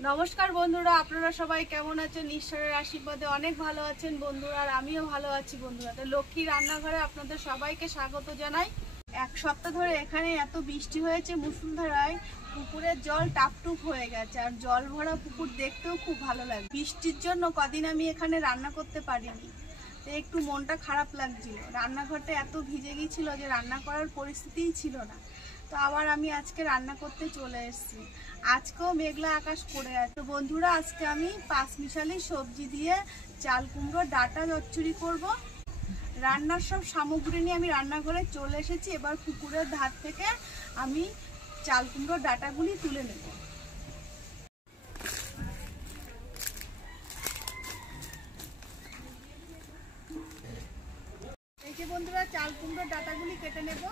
नमस्कार बंधुरा आपनारा सबाई केमन आछेन ईश्वरेर आशीर्वादे अनेक भालो आछेन बंधुरा आमिओ भालो आछि बंधुरा। तो लक्ष्मी रान्नाघरे आपनादेर सबाइके स्वागत जानाई। एक सप्ताह धरे एखाने एत बिस्टी हयेछे मुसुलधाराय पुकुरेर जल टापटुप हये गेछे आर जल भरा पुकुर देखतेও खूब भालो लागे। बिस्टिर जोन्नो कदिन आमि एखाने रान्ना करते पारिनि, तो एकटु मनटा खाराप लागछिलो। रान्नाघरटा एत भिजे गिয়েছিল যে রান্না করার পরিস্থিতিই ছিল না। তো আবার আমি আজকে রান্না করতে চলে এসেছি। আজকেও মেঘলা আকাশ করে আছে। তো বন্ধুরা আজকে আমি পাঁচমিশালি সবজি দিয়ে চাল কুমড়োর ডাঁটা চচ্চড়ি করব। রান্নার সব সামগ্রী নিয়ে আমি রান্নাঘরে চলে এসেছি। এবার পুকুরের ধার থেকে আমি চাল কুমড়োর ডাঁটাগুলি তুলে নেব। এই যে বন্ধুরা চাল কুমড়োর ডাঁটাগুলি কেটে নেব।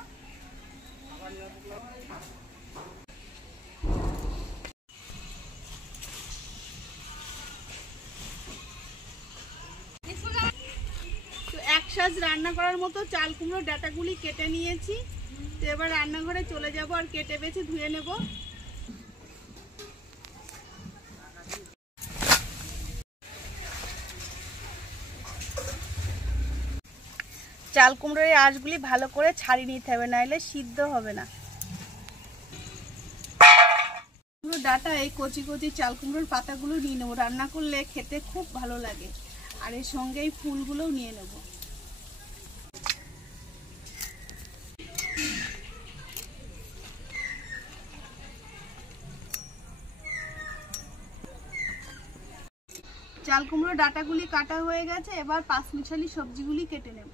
একসাথ রান্না করার মতো চাল কুমড়োর ডাঁটাগুলি কেটে নিয়েছি। তো এবার রান্নাঘরে চলে যাব আর কেটে বেছে ধুয়ে নেব। চাল কুমড়োর আঁশগুলি ভালো করে ছাড়িয়ে নিতে হবে, নাহলে সিদ্ধ হবে না। ডাঁটা এই কচি কচি চাল কুমড়োর পাতাগুলো নিয়ে নেবো, রান্না করলে খেতে খুব ভালো লাগে। আর এর সঙ্গে এই ফুলগুলোও নিয়ে নেব। চাল কুমড়োর ডাঁটাগুলি কাটা হয়ে গেছে, এবার পাঁচমিশালি সবজিগুলি কেটে নেব।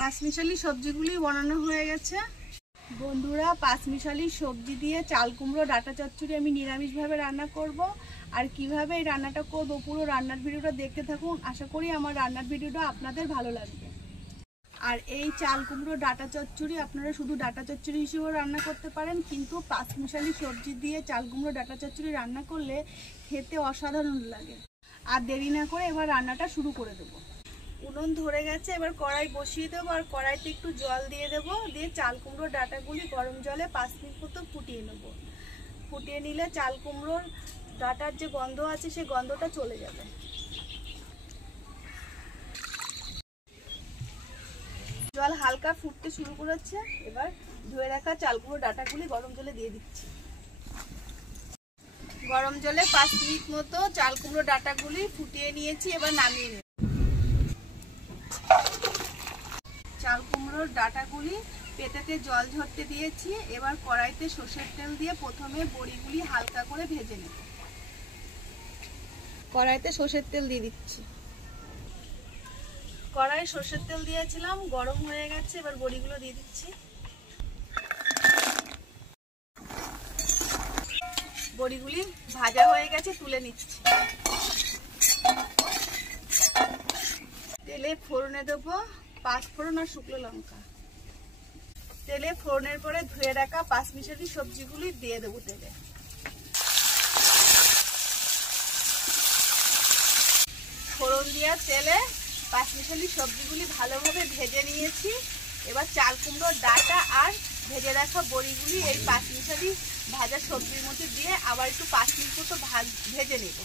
পাঁচমিশালি সবজিগুলি বানানো হয়ে গেছে। বন্ধুরা পাঁচমিশালি সবজি দিয়ে চাল কুমড়ো ডাঁটা চচ্চড়ি আমি নিরামিষভাবে রান্না করব। আর কিভাবে এই রান্নাটা করব পুরো রান্নার ভিডিওটা দেখতে থাকুন। আশা করি আমার রান্নার ভিডিওটা আপনাদের ভালো লাগবে। আর এই চাল কুমড়ো ডাঁটা চচ্চড়ি আপনারা শুধু ডাঁটা চচ্চড়ি হিসেবেও রান্না করতে পারেন, কিন্তু পাঁচমিশালি সবজি দিয়ে চাল কুমড়ো ডাঁটা চচ্চড়ি রান্না করলে খেতে অসাধারণ লাগে। আর দেরি না করে এবার রান্নাটা শুরু করে দেবো। উনুন ধরে গেছে, এবার কড়াই বসিয়ে দেবো। আর কড়াইতে একটু জল দিয়ে দেবো, দিয়ে চাল কুমড়োর ডাঁটাগুলি গরম জলে 5 মিনিট মতো ফুটিয়ে নেব। ফুটিয়ে নিলে চাল কুমড়োর ডাঁটার যে গন্ধ আছে সেই গন্ধটা চলে যাবে। জল হালকা ফুটতে শুরু করেছে, এবার ধুয়ে রাখা চাল কুমড়োর ডাঁটাগুলি গরম জলে দিয়ে দিচ্ছি। গরম জলে 5 মিনিট মতো চাল কুমড়োর ডাঁটাগুলি ফুটিয়ে নিয়েছি, এবার নামিয়ে নেব। চাল কুমড়োর ডাঁটাগুলি পেটেতে জল ঝরতে দিয়েছি। এবার কড়াইতে সরষের তেল দিয়ে প্রথমে বড়িগুলি হালকা করে ভেজে নেব। কড়াইতে সরষের তেল দিয়ে দিচ্ছি। কড়াই সরষের তেল দিয়েছিলাম, গরম হয়ে গেছে, এবার বড়িগুলো দিয়ে দিচ্ছি। বড়িগুলি ভাজা হয়ে গেছে, তুলে নিচ্ছি। তেলে ফোড়নে দেবো পাঁচফোড়ন আর শুকনো লঙ্কা। তেলে ফোড়নের পরে ধুয়ে রাখা পাঁচমিশালি সবজিগুলি দিয়ে দেবো তেলে। ফোড়ন দিয়া তেলে পাঁচমিশালি সবজিগুলি ভালোভাবে ভেজে নিয়েছি। এবার চাল কুমড়োর ডাঁটা আর ভেজে রাখা বড়িগুলি এই পাঁচমিশালি ভাজা সবজির মধ্যে দিয়ে আবার একটু 5 মিনিট মতো ভেজে নেব।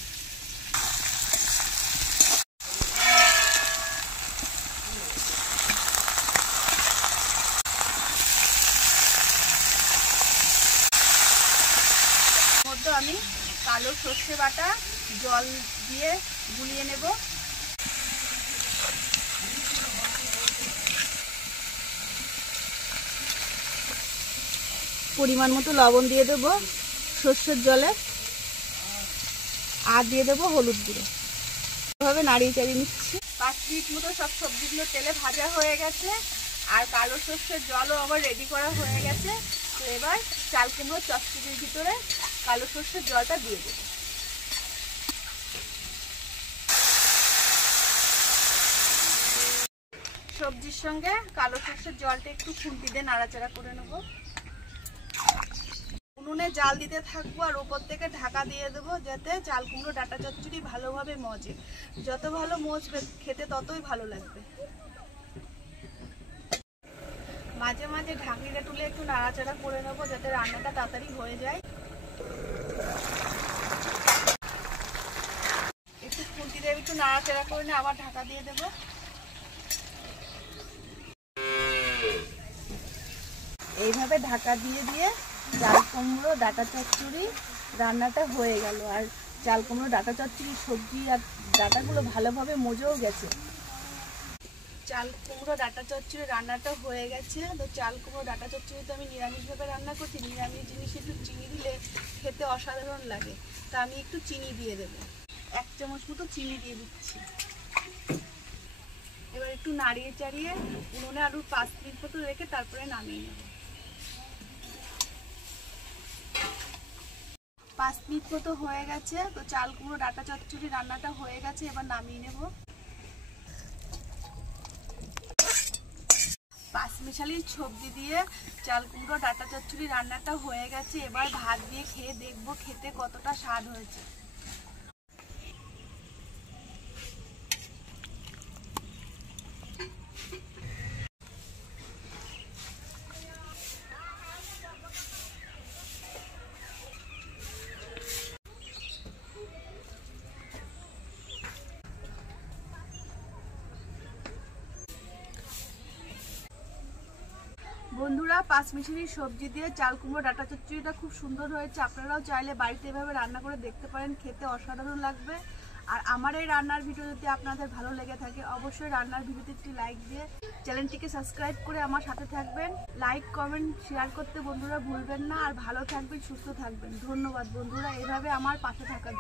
আমি কালো সর্ষে বাটা জল দিয়ে গুলিয়ে নেব। পরিমাণ মতো লবণ দিয়ে দেবো সর্ষের জলে। আর দিয়ে দেবো হলুদ গুঁড়ো। এভাবে নাড়িয়ে চাড়িয়ে নিচ্ছি। 5 মিনিট মতো সব সবজিগুলো তেলে ভাজা হয়ে গেছে, আর কালো সর্ষের জলও আমার রেডি করা হয়ে গেছে। তো এবার চাল কুমড়ো চচ্চড়ির ভিতরে কালো সর্ষের জলটা দিয়ে দেবো। সবজির সঙ্গে কালো সর্ষের জলটা একটু খুন্তি দিয়ে নাড়াচাড়া করে নেবো। উনুনে জাল দিতে থাকবো আর উপর থেকে ঢাকা দিয়ে দেবো, যাতে চাল কুমড়ো ডাঁটা চচ্চড়ি ভালোভাবে মজে। যত ভালো মজবে খেতে ততই ভালো লাগবে। মাঝে মাঝে ঢাকনিটা তুলে একটু নাড়াচাড়া করে নেবো, যাতে রান্নাটা তাড়াতাড়ি হয়ে যায়। একটু খুন্তি দিয়ে একটু নাড়াচাড়া করে নিয়ে আবার ঢাকা দিয়ে দেবো। এইভাবে ঢাকা দিয়ে দিয়ে চাল কুমড়ো ডাঁটা চচ্চড়ি রান্নাটা হয়ে গেল। আর চাল কুমড়ো ডাঁটা চচ্চড়ি সবজি আর ডাঁটাগুলো ভালোভাবে মজেও গেছে। চাল কুমড়ো ডাঁটা চচ্চড়ি রান্নাটা হয়ে গেছে। তো চাল কুমড়ো ডাঁটা চচ্চড়ি তো আমি নিরামিষভাবে রান্না করছি। নিরামিষ জিনিস একটু চিনি দিলে খেতে অসাধারণ লাগে। তা আমি একটু চিনি দিয়ে দেবো, 1 চামচ মতো চিনি দিয়ে দিচ্ছি। এবার একটু নাড়িয়ে চাড়িয়ে উনুনে আরো 5 মিনিট মতো রেখে তারপরে নামিয়ে নেব। 5 মিনিট মতো হয়ে গেছে। তো চাল কুমড়ো ডাঁটা চচ্চড়ি রান্নাটা হয়ে গেছে, এবার নামিয়ে নেব। 5 মিশালি সবজি দিয়ে চাল কুমড়ো ডাঁটা চচ্চড়ি রান্নাটা হয়ে গেছে। এবার ভাত দিয়ে খেয়ে দেখবো খেতে কতটা স্বাদ হয়েছে। বন্ধুরা, 5 মিশালি সবজি দিয়ে চাল কুমড়ো ডাঁটা চচ্চড়িটা খুব সুন্দর হয়েছে। আপনারাও চাইলে বাড়িতে এভাবে রান্না করে দেখতে পারেন, খেতে অসাধারণ লাগবে। আর আমার এই রান্নার ভিডিও যদি আপনাদের ভালো লেগে থাকে, অবশ্যই রান্নার ভিডিওতে একটি লাইক দিয়ে চ্যানেলটিকে সাবস্ক্রাইব করে আমার সাথে থাকবেন। লাইক কমেন্ট শেয়ার করতে বন্ধুরা ভুলবেন না। আর ভালো থাকবেন, সুস্থ থাকবেন। ধন্যবাদ বন্ধুরা, এভাবে আমার পাশে থাকার।